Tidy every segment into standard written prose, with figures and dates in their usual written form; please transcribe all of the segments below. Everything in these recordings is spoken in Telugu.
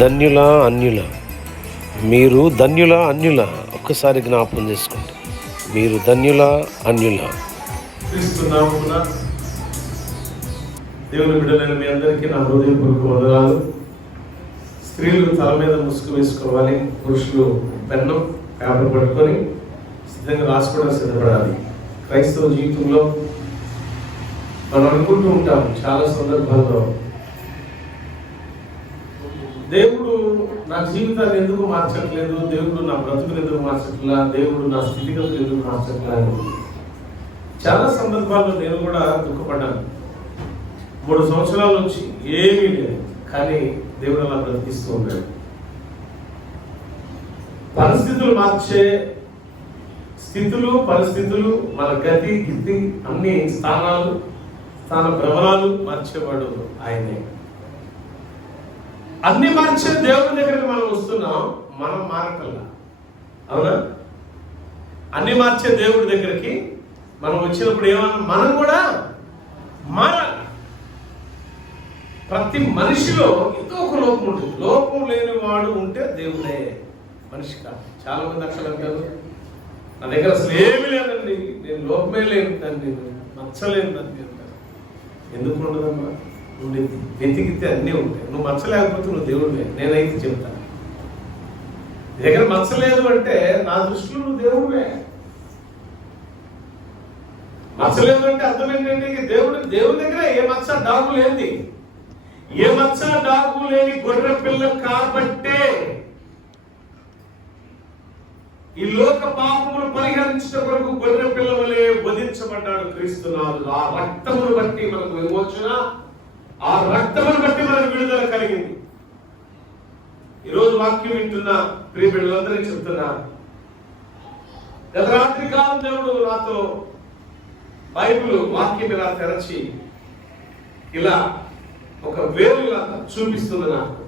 ధన్యుల అన్యుల, మీరు ధన్యుల అన్యుల, ఒక్కసారి జ్ఞాపకం చేసుకోండి. మీరు ధన్యుల అన్యుల. క్రీస్తునామమున దేవుని బిడ్డలైన మీ అందరికీ నా హృదయపూర్వక వందనాలు. స్త్రీలు తల మీద ముసుగు వేసుకోవాలి, పురుషులు పెన్ను పేపర్ పట్టుకొని సిద్ధంగా రాసుకోవడానికి సిద్ధపడాలి. క్రైస్తవ జీవితంలో మనం అనుకుంటూ ఉంటాం చాలా సందర్భాల్లో, దేవుడు నా జీవితాన్ని ఎందుకు మార్చట్లేదు, దేవుడు నా బ్రతుకులు ఎందుకు మార్చట్లా, దేవుడు నా స్థితిగతులు ఎందుకు మార్చట్లా అని చాలా సందర్భాల్లో నేను కూడా దుఃఖపడ్డాను. 3 సంవత్సరాల నుంచి ఏమీ లేదు, కానీ దేవుడు అలా బ్రతికిస్తూ ఉన్నాడు. పరిస్థితులు మార్చే స్థితులు, పరిస్థితులు, మన గతి గిద్ది అన్ని స్థాన భ్రమణాలు మార్చేవాడు ఆయనే. అన్ని మార్చే దేవుడి దగ్గరికి మనం వస్తున్నాం, మనం మారటల్లా. అవునా? అన్ని మార్చే దేవుడి దగ్గరికి మనం వచ్చినప్పుడు ఏమన్నా మనం కూడా మారాలి. ప్రతి మనిషిలో ఏదో ఒక లోపం ఉంటుంది. లోపం లేని వాడు ఉంటే దేవుడే, మనిషి కాదు. చాలా మంది అక్కడ అంటారు, నా దగ్గర అసలు ఏమీ లేదండి, నేను లోపమే లేదండి, నచ్చలేదండి అంటారు. ఎందుకు ఉండదమ్మా? నువ్వు వెతికితే అన్నీ ఉంటాయి. నువ్వు మచ్చలేకపోతే నువ్వు దేవుడివే. నేనైతే చెప్తాను, నీ దగ్గర మచ్చలేదు అంటే నా దృష్టిలో నువ్వు దేవుడివే. మచ్చలేదు అంటే అర్థం ఏంటంటే దేవుడి దగ్గర ఏ మచ్చ డాగు లేని, ఏ మచ్చ డాగు లేని గొర్రె పిల్ల కాబట్టే ఈ లోక పాపమును పరిహరించడం కొరకు గొర్రె పిల్ల వలె వధించబడ్డాడు క్రీస్తునాథుడు. ఆ రక్తమును బట్టి మనకు విమోచన, ఆ రక్తమును బట్టి మనకు విడుదల కలిగింది. ఈరోజు వాక్యం వింటున్న ప్రియ బిడ్డలందరికీ చెప్తున్నా, గత రాత్రి కాలం దేవుడు నాతో బైబిల్ వాక్యం ఇలా తెరచి ఇలా ఒక వేరుగా చూపిస్తుంది నాకు.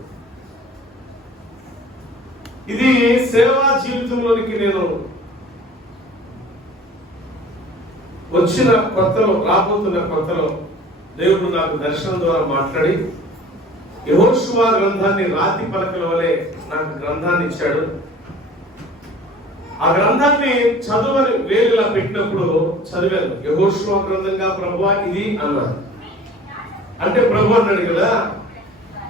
ఇది సేవా జీవితంలోనికి నేను వచ్చిన కొత్తలో, రాబోతున్న కొత్తలో దేవుడు నాకు దర్శనం ద్వారా మాట్లాడి యెహోషువ గ్రంథాన్ని రాతి పలకల వలె నాకు గ్రంథాన్ని ఇచ్చాడు. ఆ గ్రంథాన్ని చదవని వేలులా పెట్టినప్పుడు చదివాను. యెహోషువ గ్రంథంగా ప్రభువా ఇది అన్నాడు. అంటే ప్రభు అన్నాడు కదా,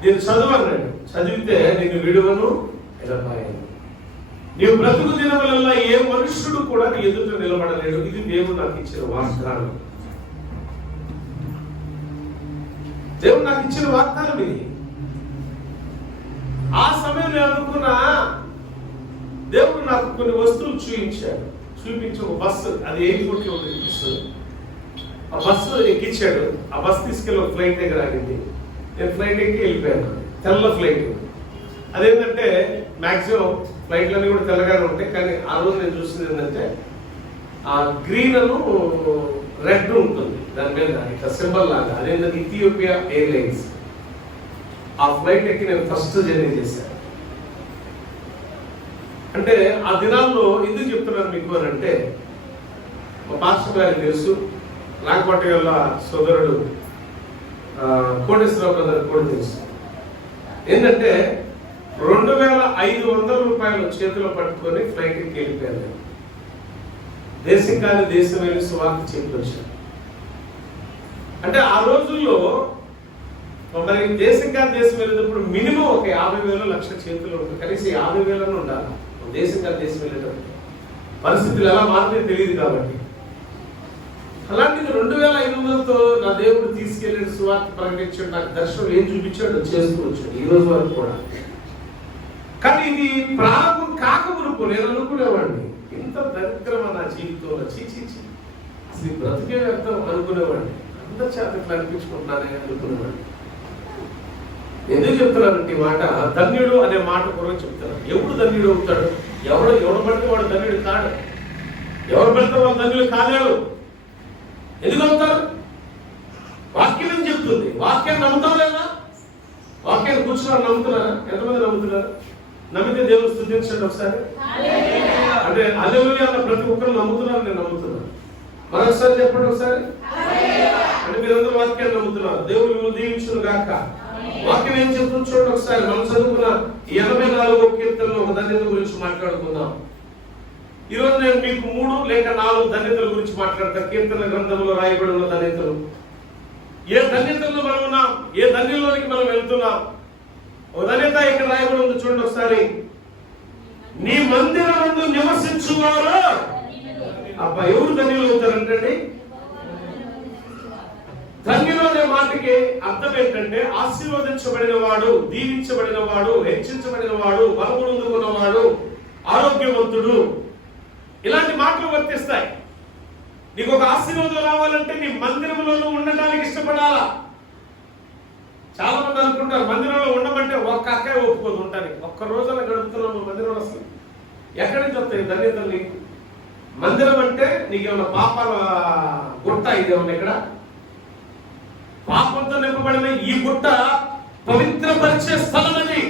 నేను చదువు అన్నాడు. చదివితే నేను విడువను ఎడబాయను. నీవు బ్రతుకు దినములల్లా ఏ మనుష్యుడు కూడా నీ ఎదుట నిలబడలేడు. ఇది దేవుడు నాకు ఇచ్చిన వాగ్దానం. దేవుడు నాకు ఇచ్చిన వాగ్దానం ఇది. ఆ సమయంలో అనుకున్నా, దేవుడు నాకు కొన్ని వస్తువులు చూపించి ఒక బస్సు, అది ఎయిర్పోర్ట్ లో బస్సు, ఆ బస్సు ఎక్కించాడు. ఆ బస్సు తీసుకెళ్ళి ఒక ఫ్లైట్ దగ్గర ఆగింది. నేను ఫ్లైట్ ఎక్కి వెళ్ళిపోయాను. తెల్ల ఫ్లైట్. అదేంటంటే మాక్సిమం ఫ్లైట్లన్నీ కూడా తెల్లగానే ఉంటాయి, కానీ ఆ రోజు నేను చూసింది ఏంటంటే ఆ గ్రీన్ అను రెడ్ ఉంటుంది దాని మీద, ఇట్లా సింబల్ లాగా. అదేంటంటే ఇథియోపియా ఎయిర్లైన్స్. ఆ ఫ్లైట్ ఎక్కి నేను ఫస్ట్ జర్నీ చేశాను. అంటే ఆ దినాల్లో ఎందుకు చెప్తున్నాను మీకు అని అంటే, మా పాస్టర్ గారికి తెలుసు, నాగపట్ట వల్ల సోదరుడు కోటేశ్వరరావు గారికి కూడా తెలుసు. ఏంటంటే 2500 రూపాయలు చేతిలో పట్టుకొని ఫ్లైట్ ఎక్కి వెళ్ళిపోయాను. దేశం కాని దేశం వెళ్ళి సువార్త చెప్పొచ్చాను. అంటే ఆ రోజుల్లో మరి దేశం కాని దేశం వెళ్ళేటప్పుడు మినిమం ఒక 50,000 లక్ష చేతుల్లో ఉంటుంది. కనీసం 50,000 ఉండాలి దేశం కాని దేశం వెళ్ళేటప్పుడు. పరిస్థితులు ఎలా మారుతాయో తెలియదు కాబట్టి. అలాంటిది 2500తో నా దేవుడు తీసుకెళ్ళి సువార్త ప్రకటించాడు. నాకు దర్శనం ఏం చూపించాడు చేస్తూ వచ్చాడు ఈ రోజు వరకు కూడా. కానీ ఇది ప్రారంభం కాకమునుపు నేను అనుకునేవాడిని, ఇంత దరిద్రమా నా జీవితంలో, చీచి అసలు బ్రతికే వ్యర్థం అనుకునేవాడిని. అందరి చేత ఇట్లా అనిపించుకుంటున్నానే అనుకునేవాడిని. ఎందుకు చెప్తున్నానంటే ఈ మాట, ధన్యుడు అనే మాట కూడా చెప్తున్నాను. ఎవడు ధన్యుడు అవుతాడు? ఎవడు పడితే వాడు ధన్యుడు కాడు. ఎవరు పడితే వాళ్ళు ధన్యుడు కాలేరు. ఎందుకు అవుతారు? వాక్యం చెప్తుంది. వాక్యాన్ని నమ్ముతావు లేదా? వాక్యాన్ని కూర్చున్నారు, నమ్ముతున్నారా? ఎంతమంది నమ్ముతున్నారు? నమ్మితే దేవుడు స్తుతించండి ఒకసారి. అంటే హల్లెలూయా అన్న ప్రతి ఒక్కరు నమ్ముతున్నారు, నేను నమ్ముతున్నాను. మరొకసారి చెప్పండి ఒకసారి. అంటే మీరందరూ వాక్యాన్ని నమ్ముతున్నారు. దేవుడు దీవించును గాక. వాక్యం ఏం చెప్తుంది చూడండి ఒకసారి. మనం చదువుకున్న 84వ కీర్తనలో ఒక ధన్యత గురించి మాట్లాడుకుందాం. ఈరోజు నేను మీకు 3 లేక 4 ధన్యతల గురించి మాట్లాడతా. కీర్తన గ్రంథంలో రాయబడి ఉన్న ధన్యతలు. ఏ ధన్యతల్లో మనం ఉన్నాం, ఏ ధన్యంలోనికి మనం వెళ్తున్నాం. ఒక ధన్యత ఇక్కడ రాయబడి ఉంది చూడండి ఒకసారి. నీ మందిరమందు నివసించువారు. అబ్బా, ఎవరు ధన్యులు అవుతారంటండి? ధన్యులు అనే మాటకి అర్థం ఏంటంటే ఆశీర్వదించబడిన వాడు, దీవించబడిన వాడు, హెచ్చించబడిన వాడు, బలముందుకున్నవాడు, ఆరోగ్యవంతుడు, ఇలాంటి మాటలు వర్తిస్తాయి. నీకు ఒక ఆశీర్వాదం రావాలంటే నీ మందిరంలోనూ ఉండడానికి ఇష్టపడాలా. చాలా మంది అనుకుంటారు మందిరంలో ఉండమంటే ఒక్క అక్కయ్య ఒప్పుకోదు ఉంటానికి. ఒక్క రోజున గడుపుతున్నాము మందిరంలో. అసలు ఎక్కడి నుంచి వస్తాయి ధన్యతలు నీకు? మందిరం అంటే నీకేమన్నా పాపాల గుట్ట? ఇదేమన్నా ఇక్కడ పాపంతో నింపబడిన ఈ గుట్ట పవిత్రపరిచే స్థలం అది.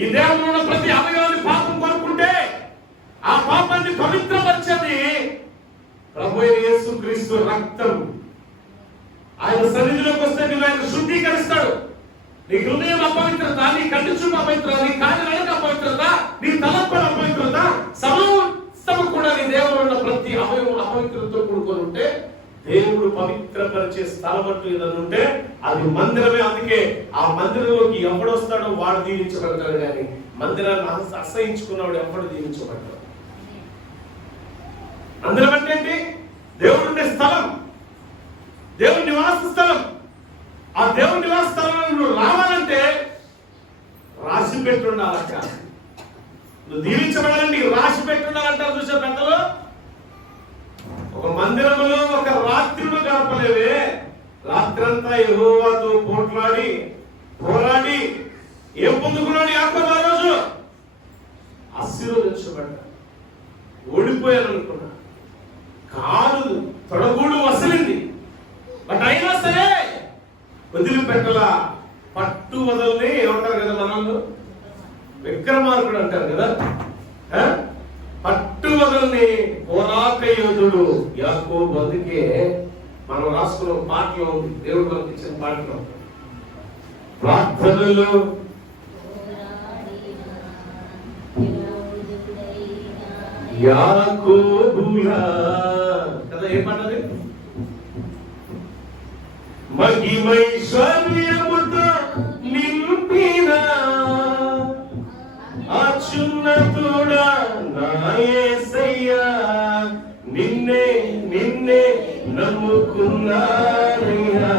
ఈ దేహంలో ఉన్న ప్రతి అవయవాన్ని పాపం కొనుక్కుంటే ఆ పాపాన్ని పవిత్రపరిచేది ప్రభు యేసుక్రీస్తు రక్తం. ఆయన సన్నిధిలోకి వస్తే నువ్వు ఆయన శుద్ధీకరిస్తాడు. నీ హృదయం అపవిత్రత, నీ కంటి చూపు అపవిత్రత, నీ కాలినడక అపవిత్రత, నీ తలంపుల అపవిత్రత, సమస్తము కూడా నీ దేవుడు ఉన్న ప్రతి అవయవం అపవిత్రతతో కూడుకొని ఉంటే దేవుడు పవిత్రపరిచే స్థలం అంటూ ఏదైనా ఉంటే అది మందిరమే. అందుకే ఆ మందిరంలోకి ఎవడొస్తాడో వాడు దీవించబడతాడు, కానీ మందిరాన్ని అసహించుకున్నవాడు ఎవడు దీవించబడతాడు. మందిరం అంటే ఏంటి? దేవుడు ఉండే స్థలం, దేవుడి నివాస స్థలం. ఆ దేవుడి నివాస స్థలంలో నువ్వు రావాలంటే రాసి పెట్టుండాలంట. నువ్వు దీవించబడాలంటే రాసి పెట్టుండాలంటారు చూసే పెద్దలు. ఒక మందిరంలో ఒక రాత్రిలో గడపలేవే. రాత్రంతా యెహోవాతో పోరాడి ఏం పొందుకున్నాడు యాకోబు? ఆ రోజు ఆశీర్వదించబడ్డా. ఓడిపోయాను అనుకున్నా, కాలు తొడగూడు వసలింది, బట్ అయినా సరే వదిలిపెట్టల. పట్టు వదలని ఏమంటారు కదా మనల్ని, విక్రమార్కుడు అంటారు కదా. పట్టు వదలని పోరాట యోధుడు యాకోబు. అందుకే మనం రాసుకున్న పాటలో ఉంది, దేవుడు మనకి ఇచ్చిన పాటలో, ప్రార్థనలు యాకోబులా కదా. ఏ పాటది? మహిమైశ్వర్యముతో నింపిన అత్యున్నతుడా నా యేసయ్యా, నిన్నే నమ్ముకున్నానయ్యా.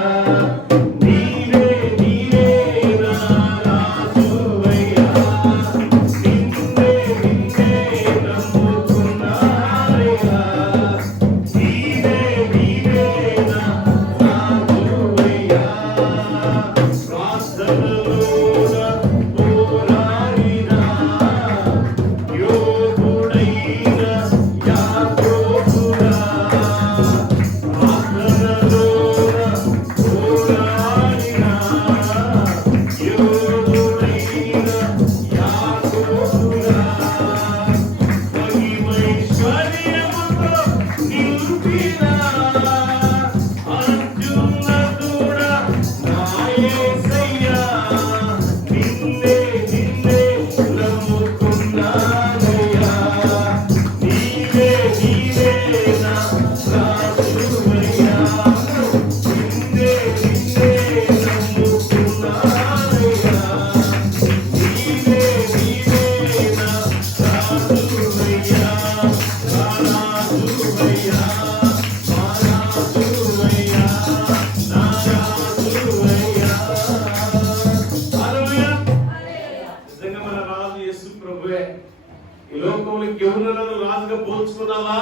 పోల్చుకున్నావా?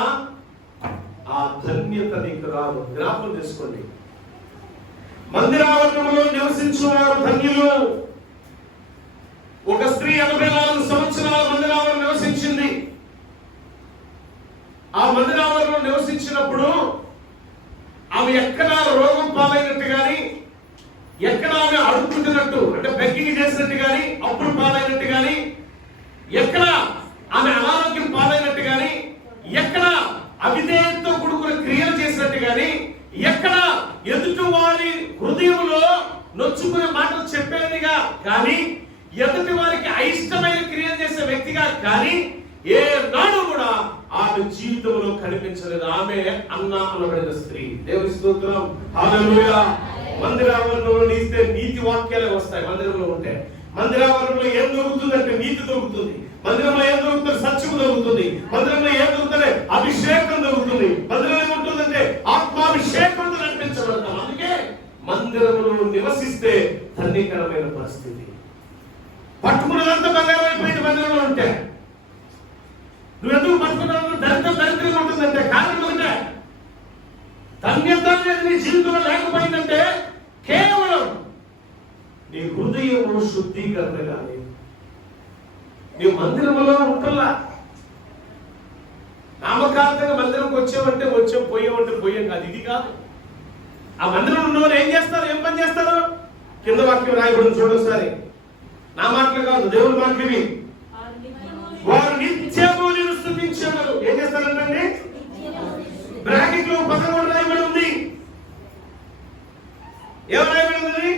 ఆ ధన్యత నీకు రాదు. జ్ఞాపకం చేసుకోండి. మందిరావరణంలో నివసించువారు ధన్యులు. ఒక స్త్రీ 84 సంవత్సరాల మందిరావరణం నివసించింది. ఆ మందిరావరణంలో నివసించినప్పుడు ఆమె ఎక్కడ రోగం పాలైనట్టు గాని, ఎక్కడ ఆమె అడుగుతున్నట్టు అంటే బెగ్గింగ్ చేసినట్టు గాని, అప్పులు పాలైనట్టు గాని, ఎక్కడ ఆమె అనారోగ్యం పాలైనట్టు గాని, ఎక్కడ అవిధేయతతో కూడుకున్న క్రియలు చేసినట్టు గాని, ఎక్కడ ఎదుటి వారి హృదయంలో నొచ్చు నొచ్చుకునే మాటలు చెప్పేదిగా కానీ, ఎదుటి వారికి అయిష్టమైన క్రియలు చేసే వ్యక్తిగా కానీ ఏ నాడు కూడా ఆమె జీవితంలో కనిపించలేదు. ఆమె అన్న అనబడిన స్త్రీ. దేవుని స్తోత్రం, హల్లెలూయా. మందిరావరణంలో ఇస్తే నీతి వాక్యాలే వస్తాయి. మందిరంలో ఉంటే మందిరావరణంలో ఏం దొరుకుతుందంటే నీతి దొరుకుతుంది. మందిరంలో ఏం దొరుకుతుంది? సత్యం దొరుకుతుంది. మందిరంలో ఏం దొరుకుతుంది? అభిషేకం దొరుకుతుంది. మందిరంలో ఏముంటుందంటే ఆత్మాభిషేకంతో నడిపించబడతాం. అందుకే మందిరంలో నివసిస్తే ధన్యకరమైన పరిస్థితి. పట్టుకున్నదంతా బంగారం అయిపోయింది మందిరంలో ఉంటే. నువ్వెందుకు పట్టుకున్నావు? దరిద్రంగా ఉంటుందంటే కారణం ఉంటే ధన్యత అనేది నీ జీవితంలో లేకపోయిందంటే కేవలం నీ హృదయము శుద్ధీకరణ కానీ నీ మందిరంలో ఉంటల్లా. నామకార్థంగా మందిరంకి వచ్చామంటే వచ్చాం, పోయామంటే పోయాం కాదు. ఇది కాదు. ఆ మందిరంలో ఉన్నవారు ఏం చేస్తారు? ఏం పని చేస్తారు? కింద వాక్యం రాయబడింది చూడండి ఒకసారి. నా మాటలు కాదు, దేవుని మాటలు. వారు నిత్యము నిన్ను స్తుతించేవారు. ఏం చేస్తారంటే బ్రాకెట్ లో పక్కన కూడా రాయబడి ఉంది. ఎవరు రాయబడి ఉంది?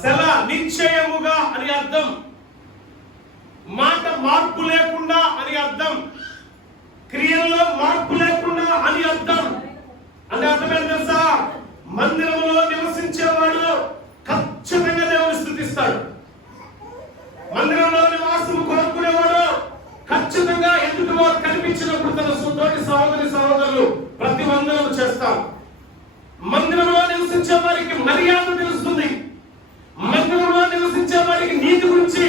సెల, నిశ్చయముగా అని అర్థం. మాట మార్పు లేకుండా అని అర్థం. క్రియల్లో మార్పు లేకుండా అని అర్థం. అంటే అర్థమేంటి తెలుసా? మందిరంలో నివసించేవాడు ఖచ్చితంగా దేవుని స్తుతిస్తాడు. మందిరంలో నివాసం కోరుకునేవాడు ఖచ్చితంగా ఎదుటి వారు కనిపించినప్పుడు తన తోటి సహోదరి సహోదరులు ప్రతి వందనం చేస్తారు. మందిరంలో నివసించే వారికి మర్యాద తెలుస్తుంది. మందిరంలో నివసించే వారికి నీతి గురించి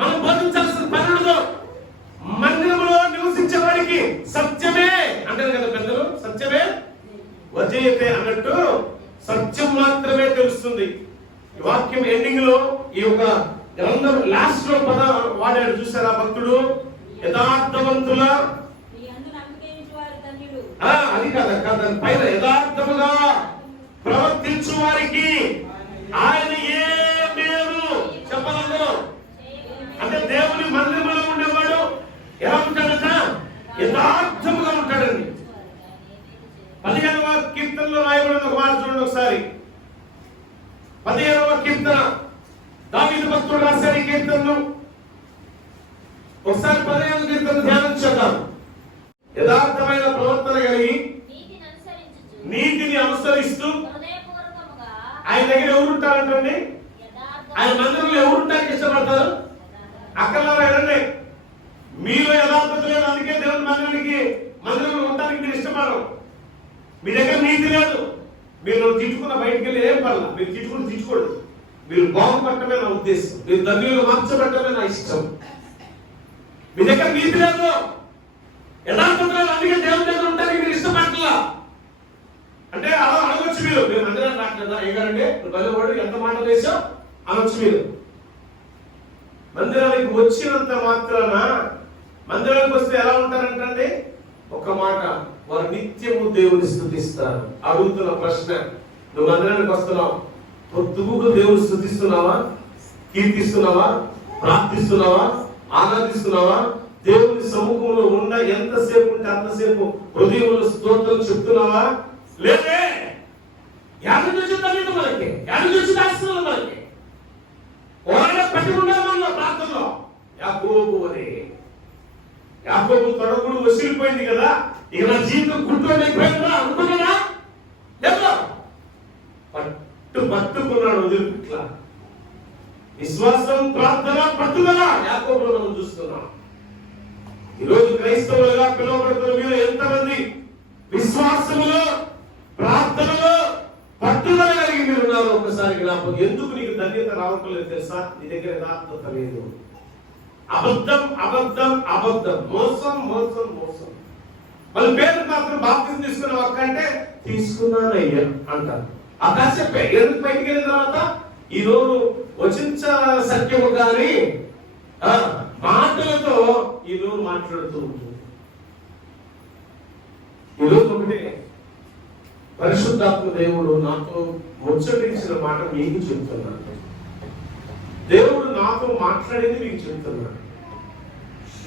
మనం బోధించాల్సిన పని ఉండదు. మందిరంలో నివసించే వారికి సత్యమే అంటారు కదా పెద్దలు, సత్యమే వజయతే అన్నట్టు సత్యం మాత్రమే తెలుస్తుంది. ఈ వాక్యం ఎండింగ్ లో ఈ యొక్క గ్రంథం లాస్ట్ లో పద వాడాడు చూసారా భక్తుడు? యథార్థవంతుల అది కాదక్క, దాని పైన యథార్థముగా ప్రవర్తించు వారికి ఆయన ఏ మేలు చెప్పాలందరూ. అంటే దేవుని మందిరంలో ఉండేవాడు ఎలా ఉంటాడట? యథార్థముగా ఉంటాడండి. 15వ కీర్తనలో రాయబడిన ఒక మాట చూడండి ఒకసారి. 15వ కీర్తన దావీదు భక్తుడు రాశాడు ఈ కీర్తనను. ఒకసారి 15వ కీర్తన ధ్యానం చేద్దాం. యథార్థమైన ప్రవర్తన కలిగి నీతిని అనుసరిస్తూ ఆయన దగ్గర ఎవరు ఉంటారంటండి? ఆయన మందిరంలో ఎవరు ఉంటానికి ఇష్టపడతారు? అక్కడ వెళ్ళండి. మీలో యథార్థత లేదు, అందుకే దేవుని మందిరంలో ఉండడానికి మీరు ఇష్టపడరు. మీ దగ్గర నీతి లేదు. మీరు తిట్టుకున్న బయటికి వెళ్ళి ఏం పర్లా, మీరు తిట్టుకోండి. మీరు బాగుపడటమే నా ఉద్దేశం. మీరు ధన్యులు మార్చబడటమే నా ఇష్టం. మీ దగ్గర నీతి లేదు, యథార్థత లేదు, అందుకే దేవుని దగ్గర ఉండడానికి మీరు ఇష్టపడట్లా అంటే అలా అనవచ్చు. మీరు మందిరాన్ని రావట్లేదా ఏగారంటే బలివాడు ఎంత మాట వేసావు అనొచ్చు. మీరు మందిరానికి వచ్చినంత మాత్రాన మందిరానికి వస్తే ఎలా ఉంటారంటే ఒక మాట, వారు నిత్యము దేవుని స్తుతిస్తారు. అడుగుతున్న ప్రశ్న, నువ్వు మందిరానికి వస్తున్నావు, పొద్దుగుడు దేవుని స్తుతిస్తున్నావా? కీర్తిస్తున్నావా? ప్రార్థిస్తున్నావా? ఆరాధిస్తున్నావా? దేవుని సముఖంలో ఉన్న ఎంతసేపు ఉంటే అంతసేపు హృదయంలో స్తోత్రం చెప్తున్నావా? లేదే. యాభై నుంచి తల్లిదు మనకి, యాభై నుంచి దాస్తున్నారు మనకి. ఓరైనా పట్టి ఉండాలన్న ప్రాంతంలో యాకోబు అని. యాకోబు తొడగుడు వసిలిపోయింది కదా, ఇక నా జీవితం గుర్తుపోయిందా అనుకున్నాడా? లేదు, పట్టుకున్నాడు వదిలిపెట్లా. విశ్వాసం, ప్రార్థన, పట్టుదల యాకోబులో మనం చూస్తున్నాం. ఈరోజు క్రైస్తవులుగా పిలువబడుతున్న మీరు ఎంతమంది విశ్వాసములో, ప్రార్థనలో పట్టుదల కలిగి మీరు ఉన్నారు? ఒకసారి జ్ఞాపకం. ఎందుకు నీకు ధన్యత రావట్లేదు తెలుసా? నీ దగ్గర యథార్థత లేదు. అబద్ధం, అబద్ధం, అబద్ధం, మోసం, మోసం, మోసం. వాళ్ళ పేరు మాత్రం బాప్తిజం తీసుకున్న ఒక్కంటే తీసుకున్నానయ్యా అంటారు. ఆ కాసేపే ఎందుకు బయటికి వెళ్ళిన తర్వాత ఈరోజు వచించ సత్యము కానీ మాటలతో ఈరోజు మాట్లాడుతూ ఉంటుంది. ఈరోజు ఒకటి పరిశుద్ధాత్మ దేవుడు నాతో ముచ్చటించిన మాట మీకు చెప్తున్నాను. దేవుడు నాతో మాట్లాడేది మీకు చెప్తున్నాను.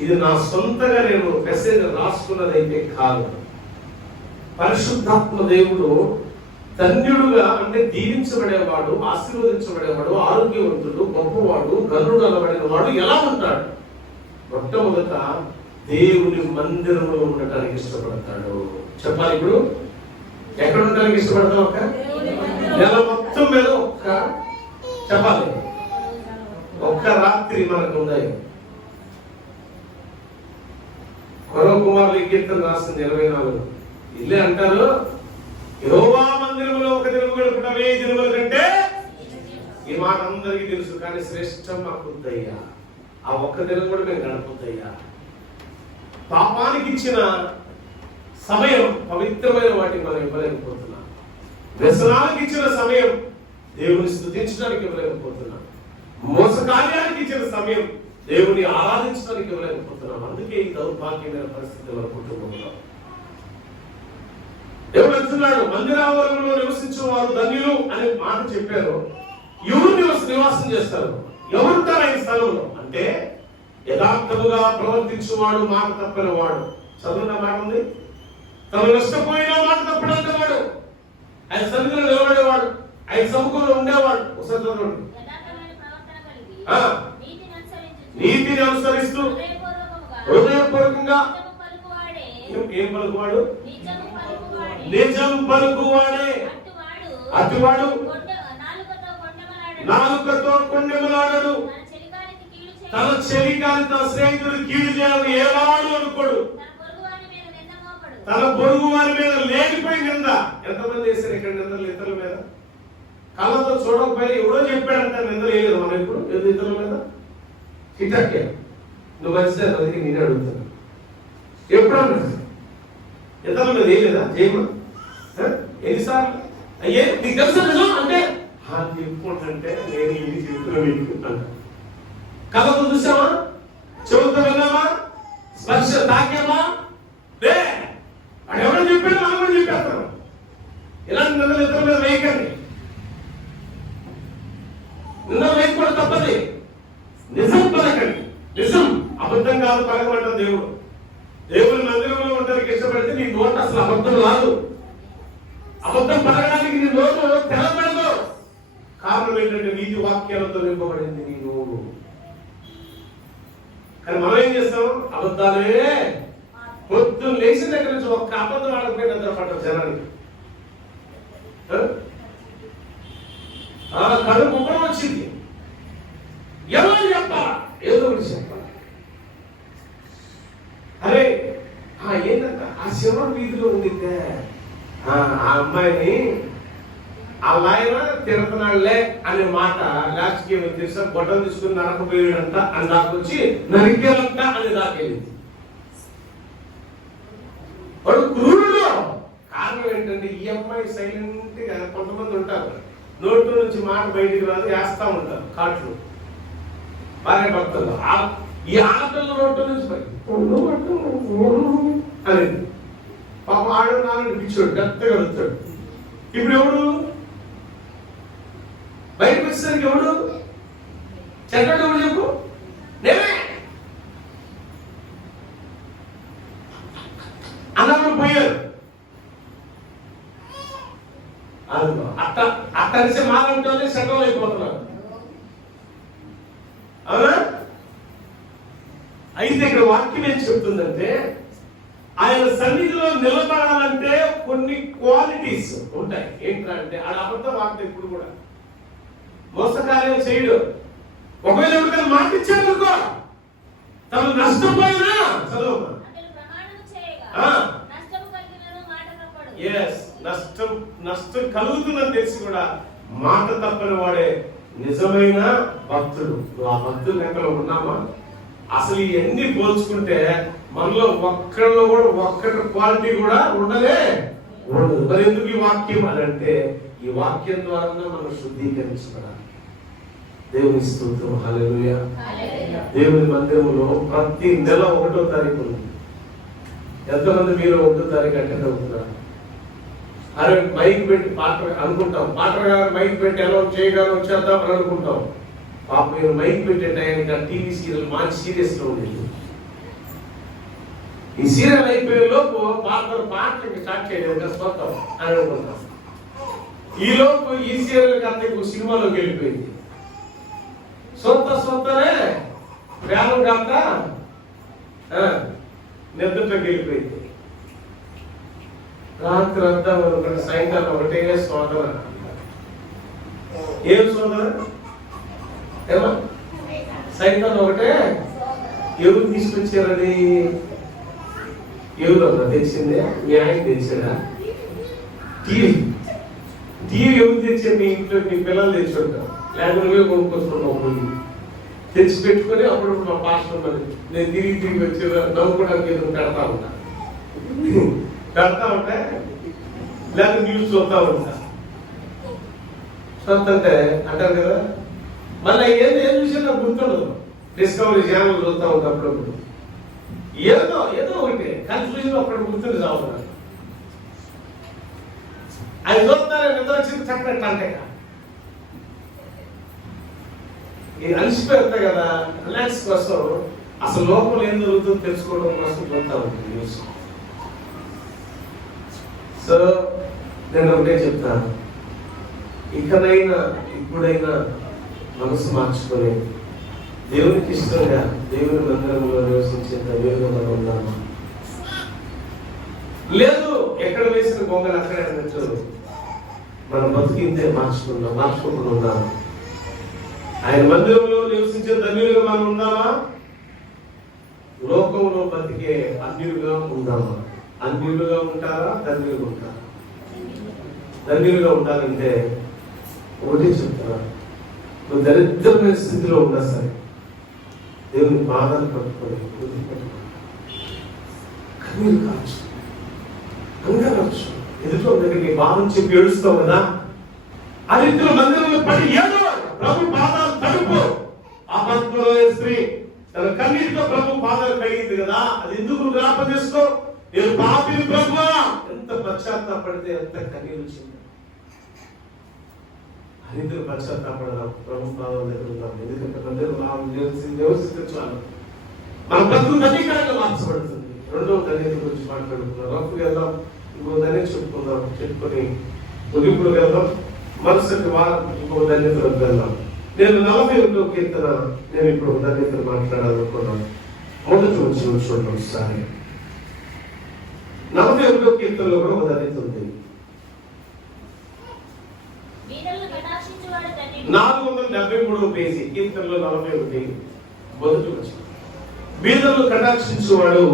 ఇది నా సొంతగా నేను మెసేజ్ రాసుకున్నదైతే కాదు. పరిశుద్ధాత్మ దేవుడు ధన్యుడుగా అంటే దీవించబడేవాడు, ఆశీర్వదించబడేవాడు, ఆరోగ్యవంతుడు, గొప్పవాడు, గర్రుడు అనబడిన వాడు ఎలా ఉంటాడు? మొట్టమొదట దేవుని మందిరంలో ఉండటానికి ఇష్టపడతాడు. చెప్పాలి, ఇప్పుడు ఎక్కడ ఉండడానికి ఇష్టపడతాం? ఒక నెల మొత్తం మీద చెప్పాలి, ఒక్క రాత్రి మనకు ఉన్నాయి. కొరవ కుమారులు కీర్తన రాసింది 24. ఇల్లే అంటారు, యెహోవా మందిరంలో ఒక దినము గడుపుట 1000 దినముల కంటే. ఈ మాట అందరికీ తెలుసు, కానీ శ్రేష్టం మాకుందయ్యా. ఆ ఒక్క దినం కూడా మేము గడపొద్దయ్యా. పాపానికి ఇచ్చిన సమయం పవిత్రమైన వాటికి మనం ఇవ్వలేకపోతున్నాం. వ్యసనానికి ఇచ్చిన సమయం దేవుని స్తుతించడానికి ఇవ్వలేకపోతున్నాం. మోసకార్యానికి ఇచ్చిన సమయం దేవుని ఆరాధించడానికి ఇవ్వలేకపోతున్నాం. అందుకే ఈ దౌర్భాగ్యమైన పరిస్థితుల కుటుంబంలో దేవుడు అంటున్నాడు, మందిరావరణంలో నివసించిన వారు ధన్యులు అనే మాట చెప్పారు. ఎవరు నివాసం చేస్తారు? ఎవరుంటారు ఆయన స్థలంలో అంటే యథార్థముగా ప్రవర్తించువాడు, మాట తప్పని వాడు. చదువున్న మాట ఉంది, తను నష్టపోయినా మాట తప్పడంటే వాడు ఆయన సన్నిధిలో నిలబడేవాడు, ఆయన సముఖంలో ఉండేవాడు. ఒకసారి చదవండి. నీతిని అనుసరిస్తూ హృదయపూర్వకంగా ఏం పలుకువాడు? నిజం పలుకువాడే. అటువాడు నాలుకతో కొండెములాడడు, తన చెలికాని తన స్నేహితుడు కీడు చేయాలని ఏవాడు అనుకోడు, తన పొరుగు వారి మీద లేనిపోయి నింద. ఎంతమంది వేశారు ఇక్కడ నిందలు ఇతరుల మీద? కళ్ళతో చూడకపోయినా ఎవడో చెప్పాడంట నిందలు వేయలేదు మనం ఇప్పుడు ఇతరుల మీద. చిట్టక్కే నువ్వు మంచిదే, అందుకే నేనే అడుగుతాను, ఎప్పుడన్నా ఇతరుల మీద వేయలేదా? చేయమా ఎన్నిసార్లు? అయ్యే నీకు తెలుసా నిజం అంటే చెప్పుకుంటే నేను ఇది చెబుతున్నా మీకు అంట. కళ్ళతో చూసావా? చెవులతో విన్నావా? స్పర్శ తాకామా? లే, అది ఎవరో చెప్పాడు, మనం కూడా చెప్పేస్తాం. ఇలాంటి నిందలు ఇతరుల మీద వేయకండి. నిందలు వేయకూడదు, తప్పది. నిజం పలకండి. నిజం అబద్ధం కాదు పలకమంటారు దేవుడు. దేవుని మందిరంలో ఉండడానికి ఇష్టపడితే నీ నోట అసలు అబద్ధం రాదు. అబద్ధం పలకడానికి నీ నోటు తెలబడదు. కారణం ఏంటంటే నీతి వాక్యాలతో నింపబడింది నీ నోరు. కానీ మనం ఏం చేస్తాం? అబద్ధాలే. పొద్దున్న లేచిన దగ్గర నుంచి ఒక్క అబద్ధం ఆడకపోయి నిద్రపడ్డారు జనానికి. కడుపు కుప్పడం వచ్చింది. ఎవరు చెప్పాలా? ఏదో ఒకటి చెప్పాలి. అరే ఏంటంట ఆ శివుడు వీధిలో ఉండితే ఆ అమ్మాయిని ఆ లాయన తిరుగుతున్నాడులే అనే మాట లాస్ట్కి ఏమో తెలుసా, గొడ్డలు తీసుకుని నరకపోయాడంట అని దాకొచ్చి నరికేలంట అని దాకెళ్ళింది. వాడు క్రూరుడు. కారణం ఏంటంటే ఈ అమ్మాయి సైలెంట్ గా, కొంతమంది ఉంటారు నోట్లో నుంచి మాట బయటికి రాదు, వేస్తా ఉంటారు కాట్లు భార్య భర్తలు. ఈ ఆటల నోట్లో నుంచి అని పాప ఆడు నాలుగు పిచ్చోడు గట్టగా వెళ్తాడు. ఇప్పుడు ఎవడు బయటకు వచ్చేసరికి ఎవడు చెడ్డడు? ఎవడు చెప్పు? నేనే అన్నప్పుడు పోయారు. అట్టనిసే మాలంటోనే సెటిల్ అయిపోతున్నారు. అవునా? అయితే ఇక్కడ వాక్యం ఏం చెప్తుందంటే ఆయన సన్నిధిలో నిలబడాలంటే కొన్ని క్వాలిటీస్ ఉంటాయి. ఏంటంటే ఆడ అబద్ధ వార్త ఎప్పుడు కూడా మోసకార్యం చేయడు. ఒకవేళ ఎవరికైనా మాట ఇచ్చాడు అనుకో, తను నష్టపోయినా చదువు నష్టం కలుగుతుందని తెలిసి కూడా మాట తప్పని వాడే నిజమైన భక్తుడు. ఆ భక్తుల లెక్కలో ఉన్నామా? అసలు ఇవన్నీ పోల్చుకుంటే మనలో ఒక్కళ్ళలో కూడా ఒక్కటి క్వాలిటీ కూడా ఉండదు. మరి ఎందుకు ఈ వాక్యం అని అంటే ఈ వాక్యం ద్వారా మనం శుద్ధీకరించబడాలి. దేవుని స్తోత్రం, హల్లెలూయా. దేవుని మందిరంలో ప్రతి నెల 1వ తారీఖు ఉంది. ఎంతమంది మీరు 1వ తారీఖు అటెండ్ అవుతున్నారు? అరే మైక్ పెట్టి పాట అనుకుంటాం, పాట మైక్ పెట్టి ఎలా చేయగలం వచ్చేద్దాం అని అనుకుంటాం. పాప మీరు మైక్ పెట్టే టైంకి ఆ టీవీ సీరియల్ మంచి సీరియస్ లో ఉండేది. ఈ సీరియల్ అయిపోయే లోపు పాటలు స్టార్ట్ చేయలేదు స్వతం అని అనుకుంటాం. ఈలోపు ఈ సీరియల్ కథ సినిమాలోకి వెళ్ళిపోయింది. సొంతనే వేలం కాక నిద్రలోకి వెళ్ళిపోయింది. రాత్రి అంతా ఒకటి సాయంకాలం ఒకటే శోధన. ఏం శోధన? ఏమా సాయంకాలం ఒకటే. ఎవరు తీసుకొచ్చారని? ఎవరు తెచ్చిందే? మీ ఆయన తెచ్చాడా? టీవీ ఎవరు తెచ్చారు? మీ ఇంట్లో మీ పిల్లలు తెచ్చుంటారు, లేకపోతే నువ్వే కొనుక్కొచ్చుకున్నావు. తెచ్చి పెట్టుకొని అప్పుడు మా పాస్టర్ మరి నేను తిరిగి వచ్చి నవ్వుకోవడానికి ఏదో పెడతా ఉంటా లేకపోతే న్యూస్ చూస్తా ఉంటా. చూస్తుంటే అంటారు కదా, మళ్ళీ ఏం విషయం నాకు గుర్తుండదు. డిస్కవరీ ఛానల్ చూస్తా ఉంటా అప్పుడప్పుడు. ఏదో ఒకటి కన్ఫ్యూజన్ అప్పుడు గుర్తుంది చావుతున్నారు. అది చూస్తారే నిద్ర వచ్చింది చక్కనట్టు అంటే ఇది అలసిపోతా కదా, రిలాక్స్ కోసం అసలు లోపల ఏం జరుగుతుందో తెలుసుకోవడం కోసం చూస్తా ఉంటుంది న్యూస్. సో నేను ఒకటే చెప్తాను, ఇప్పుడైనా మనసు మార్చుకొని దేవునికి ఇష్టంగా దేవుని మందిరంలో నివసించే దేవుని మనం ఉన్నాము. లేదు ఎక్కడ వేసిన గొంగలు అక్కడే అన్నట్టు మనం బతికిందే మార్చుకుంటూ ఉన్నాము. ఆయన మందిరంలో నివసించే ధన్యులుగా మనం ఉన్నామా? లోకంలో బతికే అన్యులుగా ఉన్నామా? అన్యులుగా ఉంటారా? ధన్యులుగా ఉంటారా? ధన్యులుగా ఉండాలంటే ఒకటి చెప్తారా, నువ్వు దరిద్రమైన స్థితిలో ఉన్నా సరే దేవుని బాధలు పట్టుకొని కన్నీరు కావచ్చు, అంగరవచ్చు, ఎదుటో దగ్గరికి బాధను చెప్పి ఏడుస్తావు కదా. ఆ రీతిలో మందిరంలో పడి ఏదో ప్రభు పాదాలు తడుపు. ఆ భక్తుల స్త్రీ తన కన్నీటితో ప్రభు పాదాలు కడిగింది కదా, అది ఎందుకు జ్ఞాపకం చేసుకో. నేను పాపిని ప్రభు, ఎంత పశ్చాత్తాపడితే ఎంత కన్నీరు వచ్చింది. అన్నింటిలో పశ్చాత్తాపడదాం, ప్రభు పాదాల దగ్గర ఉన్నాం. ఎందుకంటే మందిరం నివసించాలి, మన బ్రతుకు ధన్యకరంగా మార్చబడుతుంది. రెండవ ధన్యత గురించి మాట్లాడుతున్నాం. రఫ్కు వెళ్దాం, ఇంకో ధన్యత చెప్పుకొని ముగింపులకు వెళ్దాం. మరుసటి వారం ఇంకో ధన్యతలకు వెళ్దాం. నేను 41వ కీర్తన నేను ఇప్పుడు ధన్యతలు మాట్లాడాలనుకున్నాను. మొదటి వచ్చిన చూడండి ఒకసారి. 41వ కీర్తనలో కూడా ఒక ధన్యత ఉంది. 473వ పేజీ కీర్తనలో 41 మొదటి వచ్చిన. బీదలను కటాక్షించువాడు